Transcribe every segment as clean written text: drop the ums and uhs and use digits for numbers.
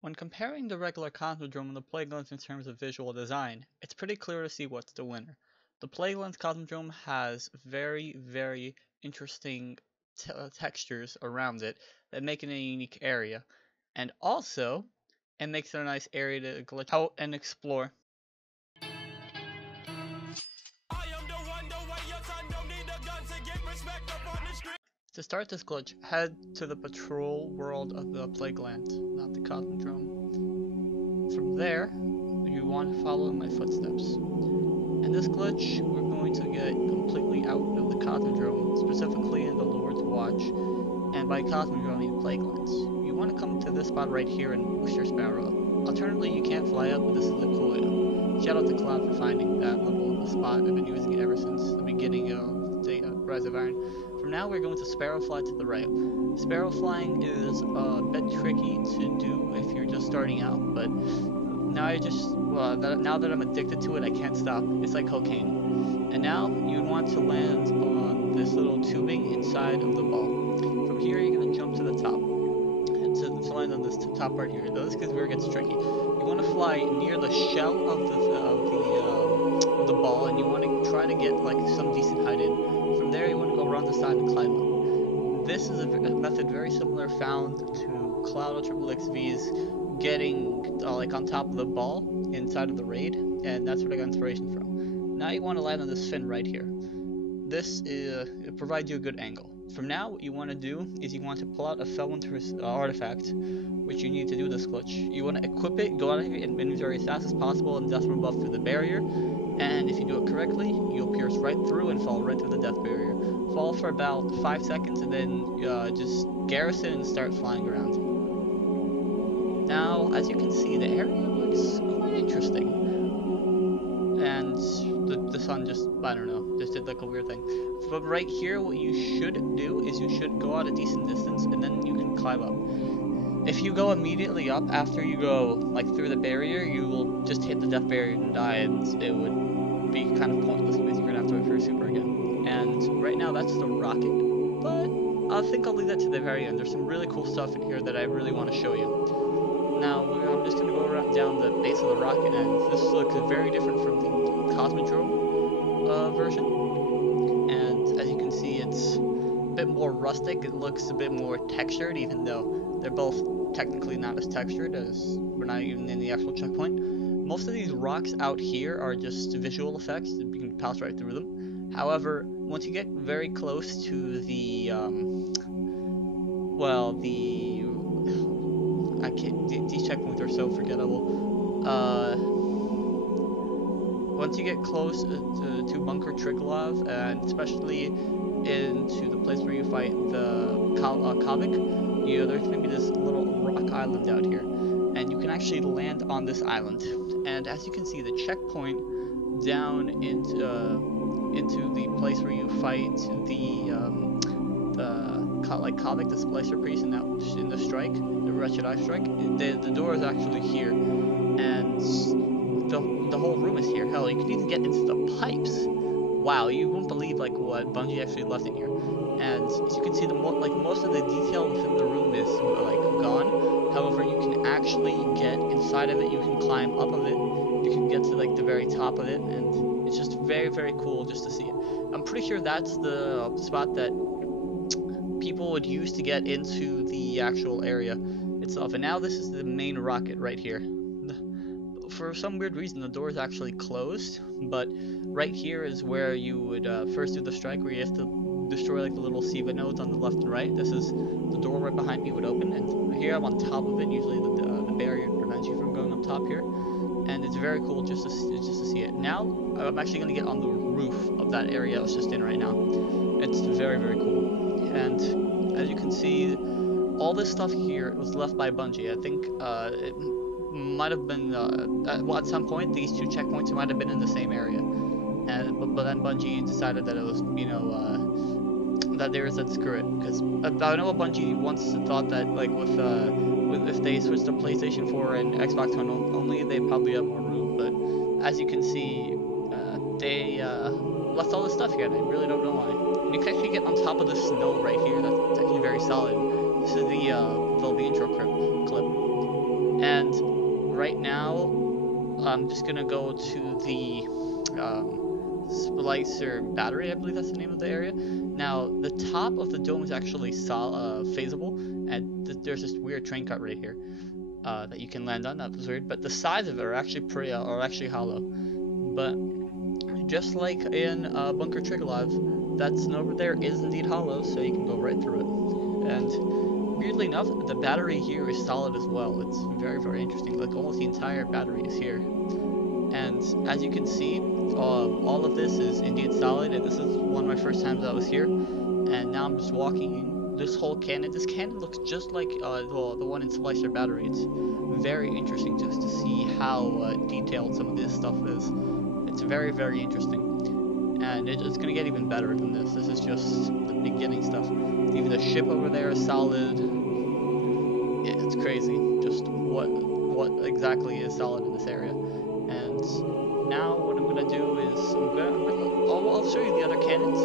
When comparing the regular Cosmodrome and the Plaguelands in terms of visual design, it's pretty clear to see what's the winner. The Plaguelands Cosmodrome has very interesting textures around it that make it a unique area, and also it makes it a nice area to glitch out and explore. To start this glitch, head to the patrol world of the Plagueland, not the Cosmodrome. From there, you want to follow my footsteps. In this glitch, we're going to get completely out of the Cosmodrome, specifically in the Lord's Watch, and by Cosmodrome I mean Plaguelands. You want to come to this spot right here and boost your sparrow up. Alternatively, you can't fly up, but this is the coolio. Shout out to Cloud for finding that level of the spot. I've been using it ever since the beginning of the Rise of Iron. From now, we're going to sparrow fly to the right. Sparrow flying is a bit tricky to do if you're just starting out, but now now that I'm addicted to it, I can't stop. It's like cocaine. And now you want to land on this little tubing inside of the ball. From here, you're gonna jump to the top, and to land on this top part here. This is where it gets tricky. You want to fly near the shell of the ball, and you want to try to get like some decent height in. From there, you want to go around the side and climb up. This is a method very similar found to CLoudLXXXV's getting like on top of the ball inside of the raid, and that's where I got inspiration from. Now you want to land on this fin right here. This it provides you a good angle. From now, what you want to do is you want to pull out a Felwinter artifact, which you need to do this glitch. You want to equip it, go out of your inventory as fast as possible, and death from above through the barrier. And if you do it correctly, you'll pierce right through and fall right through the death barrier. Fall for about 5 seconds, and then just garrison and start flying around. Now, as you can see, the area looks quite interesting. And the sun just, I don't know, just did like a weird thing. But right here, what you should do is you should go out a decent distance, and then you can climb up. If you go immediately up after you go like through the barrier, you will just hit the death barrier and die, and it would be kind of pointless because you're gonna have to wait for your super again. And right now, that's the rocket. But I think I'll leave that to the very end. There's some really cool stuff in here that I really want to show you. Now, I'm just going to go down the base of the rocket, and this looks very different from the Cosmodrome version. And as you can see, it's a bit more rustic. It looks a bit more textured, even though they're both technically not as textured, as we're not even in the actual checkpoint. Most of these rocks out here are just visual effects. You can pass right through them. However, once you get very close to the, these checkpoints are so forgettable. Once you get close to Bunker Triglav, and especially into the place where you fight the Kavik, there's going to be this little rock island out here, and you can actually land on this island. And as you can see, the checkpoint down into the place where you fight Kavik, the Splicer priest, in the strike, the Wretched Eye strike, the door is actually here, and the whole room is here. Hell, you can even get into the pipes. Wow, you won't believe like what Bungie actually left in here. And as you can see, most of the detail within the room is like gone. However, you can actually get inside of it. You can climb up of it. You can get to like the very top of it, and it's just very cool just to see it. I'm pretty sure that's the spot that people would use to get into the actual area itself. And now this is the main rocket right here. For some weird reason, the door is actually closed, but right here is where you would first do the strike, where you have to destroy like the little Siva nodes on the left and right. This is the door right behind me would open, and here I'm on top of it. Usually the barrier prevents you from going up top here, and it's very cool just to see it. Now I'm actually going to get on the roof of that area I was just in right now. It's very cool, and as you can see, all this stuff here was left by Bungie. I think it might have been at some point these two checkpoints might have been in the same area, and but then Bungie decided that it was that they said screw it, because I know Bungie once thought that like with if they switched to PlayStation 4 and Xbox One only, they probably have more room. But as you can see, they left all this stuff here, and I really don't know why. You can actually get on top of the snow right here. That's actually very solid. This is the intro clip. And right now, I'm just gonna go to the Splicer Battery, I believe that's the name of the area. Now, the top of the dome is actually phaseable, and there's this weird train cut right here that you can land on. That was weird, but the sides of it are actually actually hollow. But just like in Bunker Triglav, that's over there is indeed hollow, so you can go right through it. And weirdly enough, the battery here is solid as well. It's very, very interesting. Like almost the entire battery is here. And as you can see, all of this is indeed solid, and this is one of my first times I was here. And now I'm just walking this whole cannon. This cannon looks just like the one in Splicer Battery. It's very interesting just to see how detailed some of this stuff is. It's very, very interesting. And it's going to get even better than this. This is just the beginning stuff. Even the ship over there is solid. Yeah, it's crazy just what exactly is solid in this area. And now what I'm going to do is I'll show you the other cannons.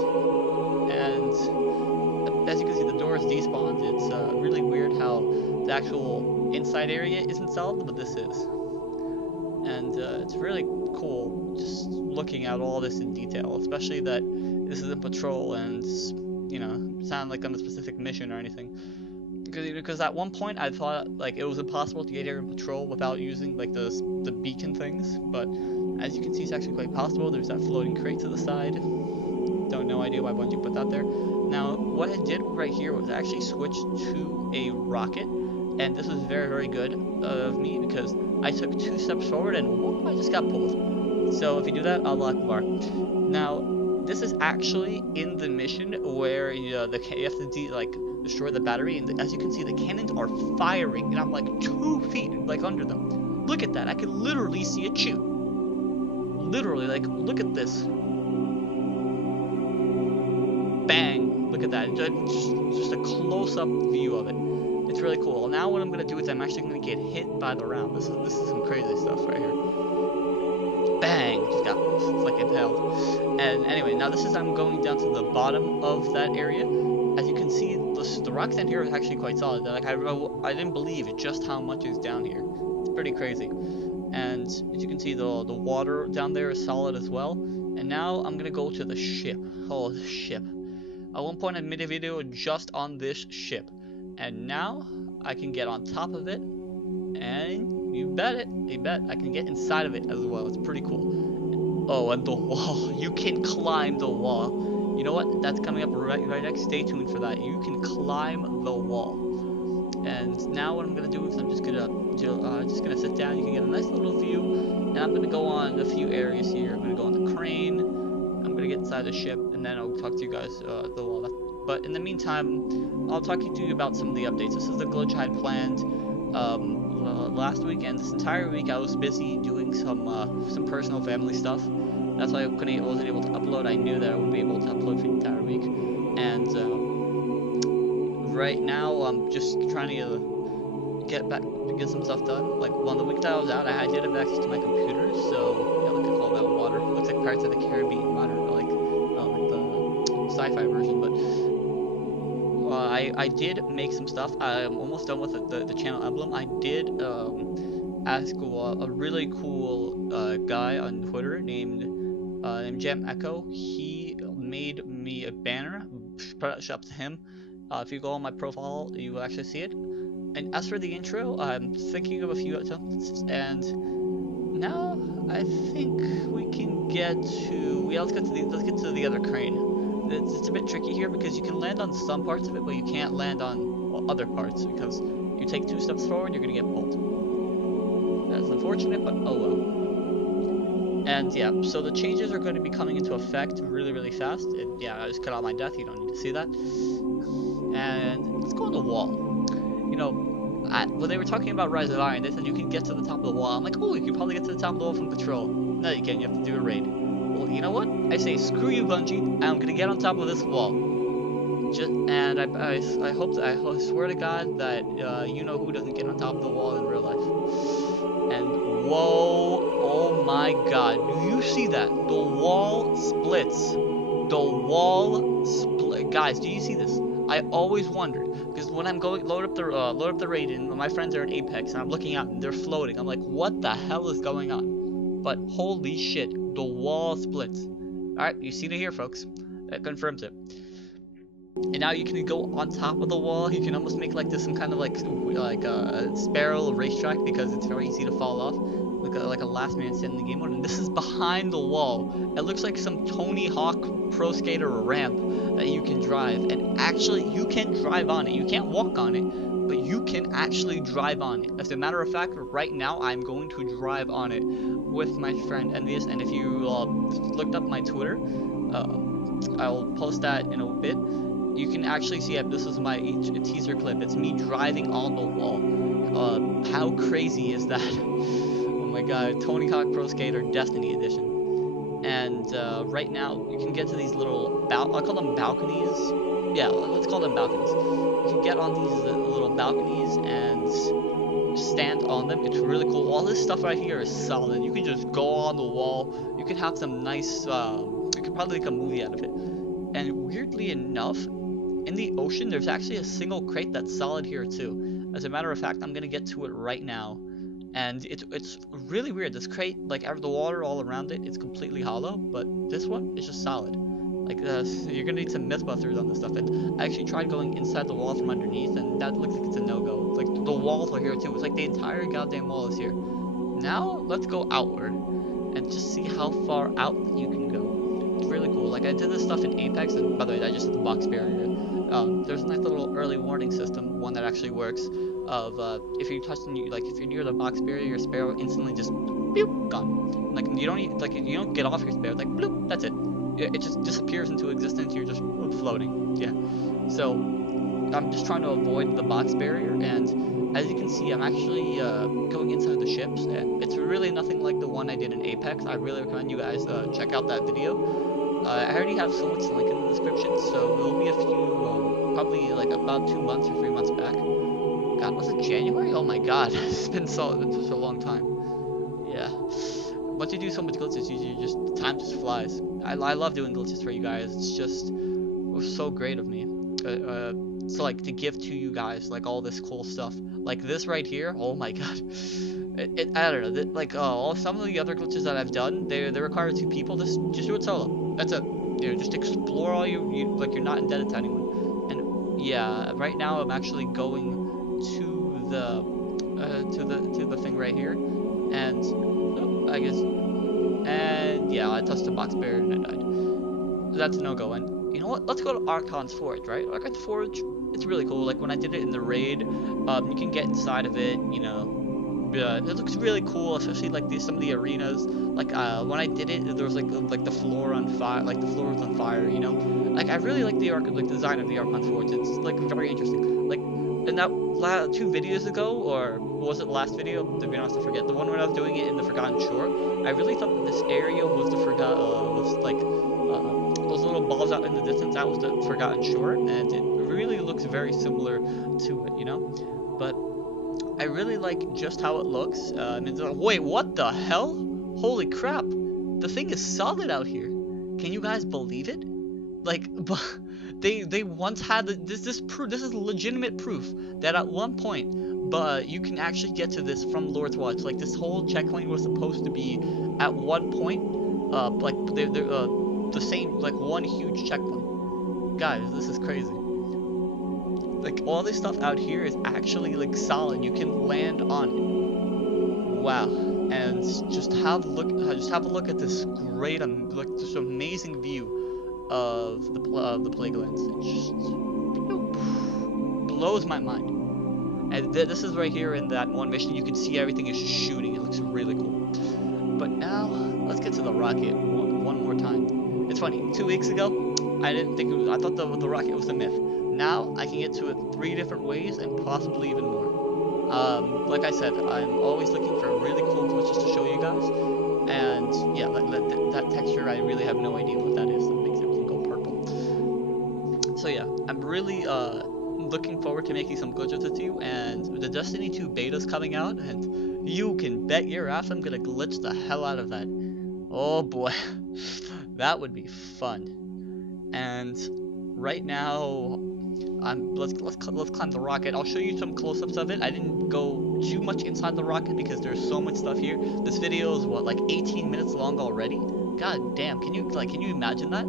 And as you can see, the door is despawned. It's really weird how the actual inside area isn't solid, but this is. And it's really cool just looking at all this in detail, especially that this is in patrol and, you know, it's not like on a specific mission or anything. Because at one point I thought like it was impossible to get here in patrol without using like the beacon things, but as you can see, it's actually quite possible. There's that floating crate to the side. No idea why Bungie put that there. Now, what I did right here was actually switch to a rocket, and this was very, very good of me because I took 2 steps forward and whoop, I just got pulled. So if you do that, Allah Akbar. Now, this is actually in the mission where you have to destroy the battery, and as you can see, the cannons are firing, and I'm like 2 feet like under them. Look at that! I can literally see it shoot. Literally, like, look at this. Bang! Look at that. Just a close-up view of it. It's really cool. Now what I'm gonna do is I'm actually gonna get hit by the round. This is some crazy stuff right here. Bang! Just got like impaled. And anyway, now I'm going down to the bottom of that area. As you can see, the rocks down here is actually quite solid. Like I didn't believe just how much is down here. It's pretty crazy. And as you can see, the water down there is solid as well. And now I'm gonna go to the ship. Oh, the ship. At one point I made a video just on this ship. And now I can get on top of it, and you bet I can get inside of it as well. It's pretty cool. Oh, and the wall. You can climb the wall. You know what? That's coming up right next. Stay tuned for that. You can climb the wall. And now what I'm gonna do is I'm just gonna sit down. You can get a nice little view, and I'm gonna go on a few areas here. I'm gonna go on the crane. I'm gonna get inside the ship, and then I'll talk to you guys the wall. But in the meantime, I'll talk to you about some of the updates. This is the glitch I had planned last week, and this entire week I was busy doing some personal family stuff. That's why I wasn't able to upload. I knew that I wouldn't be able to upload for the entire week. And right now I'm just trying to get some stuff done. Like on the week that I was out, I did have access to my computer, so yeah, look at all that water. It looks like Pirates of the Caribbean water, like the sci-fi version, but. I did make some stuff. I'm almost done with the channel emblem. I did ask a really cool guy on Twitter named Gem Echo. He made me a banner. Shout out to him. If you go on my profile, you will actually see it. And as for the intro, I'm thinking of a few attempts, and now I think we can get to let's get to the other crane. It's a bit tricky here because you can land on some parts of it, but you can't land on other parts because you take 2 steps forward, you're gonna get pulled. That's unfortunate, but oh well. And yeah, so the changes are going to be coming into effect really, really fast. And yeah, I just cut out my death. You don't need to see that. And let's go on the wall. You know, when they were talking about Rise of Iron, they said you can get to the top of the wall. I'm like, oh, you can probably get to the top of the wall from patrol. No, you can't. You have to do a raid. Well, you know what? I say, screw you, Bungie. I'm gonna get on top of this wall. And I hope that, I swear to God that you know who doesn't get on top of the wall in real life. And whoa, oh my God, do you see that? The wall splits. The wall split. Guys, do you see this? I always wondered because when I'm going load up the raid, and my friends are in Apex, and I'm looking out and they're floating. I'm like, what the hell is going on? But holy shit, the wall splits. All right, you seen it here, folks. That confirms it. And now you can go on top of the wall. You can almost make like this some kind of like a spiral racetrack because it's very easy to fall off. Like a last man standing in the game mode. And this is behind the wall. It looks like some Tony Hawk Pro Skater ramp that you can drive. And actually, you can drive on it. You can't walk on it, but you can actually drive on it. As a matter of fact, right now I'm going to drive on it with my friend Envious. And if you looked up my Twitter, I'll post that in a bit. You can actually see it. This is my teaser clip. It's me driving on the wall. How crazy is that? Oh my god, Tony Hawk Pro Skater Destiny Edition. And right now, you can get to these little, I'll call them balconies. Yeah, let's call them balconies. You can get on these little balconies and stand on them. It's really cool. All this stuff right here is solid. You can just go on the wall. You can have some nice, you could probably make a movie out of it. And weirdly enough, in the ocean, there's actually a single crate that's solid here too. As a matter of fact, I'm gonna get to it right now, and it's really weird. This crate, like the water all around it, it's completely hollow, but this one is just solid. Like you're gonna need some Mythbusters on this stuff. And I actually tried going inside the wall from underneath, and that looks like it's a no-go. Like the walls are here too. It's like the entire goddamn wall is here. Now let's go outward and just see how far out you can go. It's really cool. Like I did this stuff in Apex, and by the way, I just hit the box barrier. There's a nice little early warning system, one that actually works. Of if you touch if you're near the box barrier, your sparrow instantly just boop, gone. Like you don't get off your sparrow. Like bloop, that's it. It just disappears into existence. You're just floating. Yeah. So I'm just trying to avoid the box barrier, and as you can see, I'm actually going inside the ships, and it's really nothing like the one I did in Apex. I really recommend you guys check out that video. I already have so much link in the description, so it'll be a few, probably like about 2 months or 3 months back. God, was it January? Oh my god, it's been such a long time. Yeah. Once you do so much glitches, time just flies. I love doing glitches for you guys. It's just so great of me. So like to give to you guys like all this cool stuff. Like this right here. Oh my god. I don't know. Like some of the other glitches that I've done, they require 2 people. Just do it solo. That's it. Just explore all like you're not indebted to anyone. And yeah, right now I'm actually going to the thing right here, and I guess, and yeah, I touched the box barrier and I died. That's a no-go. And you know what? Let's go to Archon's Forge, right? Archon's Forge, it's really cool. Like when I did it in the raid, you can get inside of it. You know. It looks really cool, especially like some of the arenas. Like when I did it, there was like the floor on fire, like the floor was on fire. You know, like I really like the design of the Archon Forge. It's like very interesting. Like in that 2 videos ago, or was it the last video? To be honest, I forget. The one when I was doing it in the Forgotten Shore, I really thought that this area was the was like those little balls out in the distance. That was the Forgotten Shore, and it really looks very similar to it. You know, but I really like just how it looks. Wait, what the hell? Holy crap! The thing is solid out here. Can you guys believe it? Like, they once had this is legitimate proof that at one point, but you can actually get to this from Lord's Watch. Like this whole checkpoint was supposed to be at one point, like the same, like one huge checkpoint. Guys, this is crazy. Like all this stuff out here is actually like solid. You can land on it. Wow. And just have a look at this great, like this amazing view of the Plaguelands. It just blows my mind. And this is right here in that one mission. You can see everything is just shooting. It looks really cool. But now let's get to the rocket one more time. It's funny. 2 weeks ago, I didn't think it was. I thought the rocket was a myth. Now I can get to it 3 different ways and possibly even more. Like I said, I'm always looking for really cool glitches to show you guys. And yeah, that texture, I really have no idea what that is. That makes everything go purple. So yeah, I'm really looking forward to making some glitches with you. And the Destiny 2 beta's coming out, and you can bet your ass I'm gonna glitch the hell out of that. Oh boy, that would be fun. And right now, let's climb the rocket. I'll show you some close-ups of it. I didn't go too much inside the rocket because there's so much stuff here. This video is what, like 18 minutes long already? God damn, can you imagine that?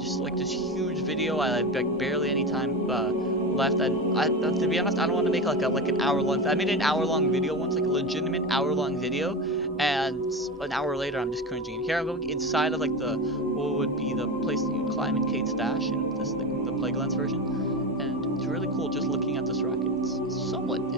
Just like this huge video. I have like barely any time left. To be honest, I don't want to make like an hour-long. I made an hour-long video once, like a legitimate hour-long video, and an hour later I'm just cringing. Here I'm going inside of like what would be the place that you climb in Kate's Dash, and this is the Plaguelands version, and it's really cool just looking at this rocket.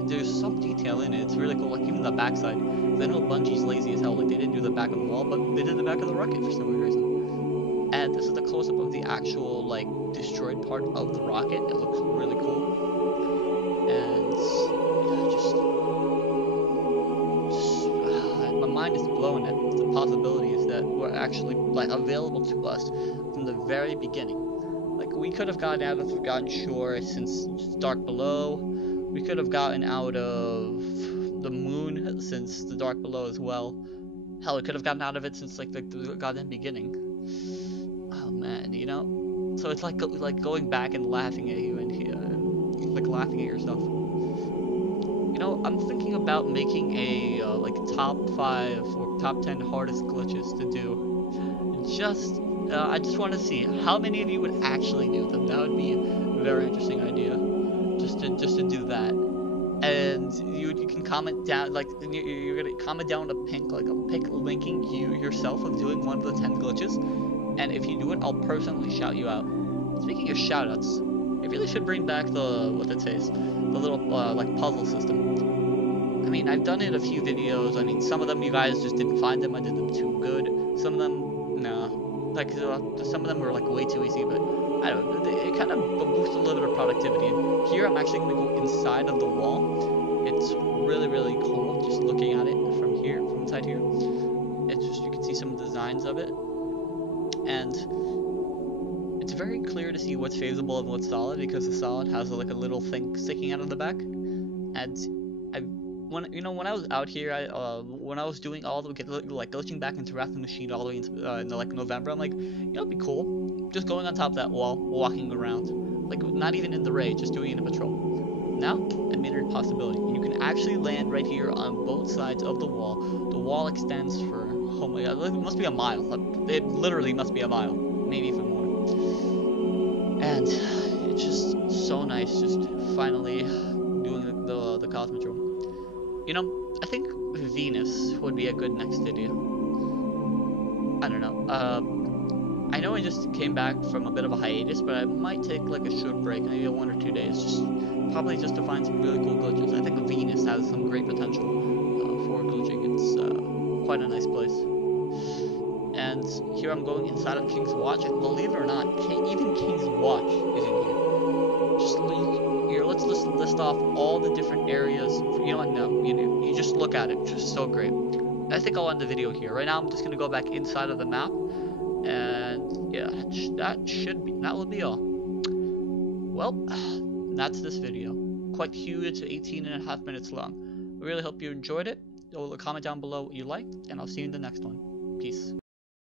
There's some detail in it. It's really cool. Like even the backside. I know Bungie's lazy as hell. Like they didn't do the back of the wall, but they did the back of the rocket for some weird reason. And this is the close-up of the actual like destroyed part of the rocket. It looks really cool. And yeah, my mind is blown at the possibilities that were actually like available to us from the very beginning. Like we could have gotten out of the Forgotten Shore since Dark Below. We could have gotten out of the moon since the Dark Below as well. Hell, we could have gotten out of it since like the goddamn beginning. Oh man, you know. So it's like going back and laughing at you and like laughing at yourself. You know, I'm thinking about making a like top 5 or top 10 hardest glitches to do. I just want to see how many of you would actually do them. That would be a very interesting idea. Just to do that. And you can comment down, like you're gonna comment down a pic linking you yourself of doing one of the 10 glitches. And if you do it, I'll personally shout you out. Speaking of shoutouts, I really should bring back the little like puzzle system. I mean, I've done it a few videos. I mean, some of them you guys just didn't find them. I did them too good. Some of them, no. Like some of them were like way too easy, but I don't know. It kind of boosts a little bit of productivity. And here I'm actually gonna go inside of the wall. It's really, really cool just looking at it from here, from inside here. It's just, you can see some designs of it. And it's very clear to see what's phasable and what's solid because the solid has like a little thing sticking out of the back. And when I was out here, when I was doing all the like glitching back into Wrath of the Machine all the way into like November, I'm like, you know, it'd be cool just going on top of that wall, walking around, like not even in the raid, just doing it in a patrol. Now I made it a possibility. You can actually land right here on both sides of the wall. The wall extends for, oh my god, it must be a mile. It literally must be a mile, maybe even more. And it's just so nice, just finally doing the Cosmodrome. You know, I think Venus would be a good next video. I don't know. I know I just came back from a bit of a hiatus, but I might take like a short break, maybe 1 or 2 days, probably just to find some really cool glitches. I think Venus has some great potential for glitching. It's quite a nice place. And here I'm going inside of King's Watch, and believe it or not, even King's Watch is in here. Just here, let's list off all the different areas. You know what? No, you just look at it. It's just so great. I think I'll end the video here. Right now, I'm just gonna go back inside of the map, and yeah, that will be all. Well, that's this video. Quite huge, 18.5 minutes long. I really hope you enjoyed it. Comment down below what you liked, and I'll see you in the next one. Peace.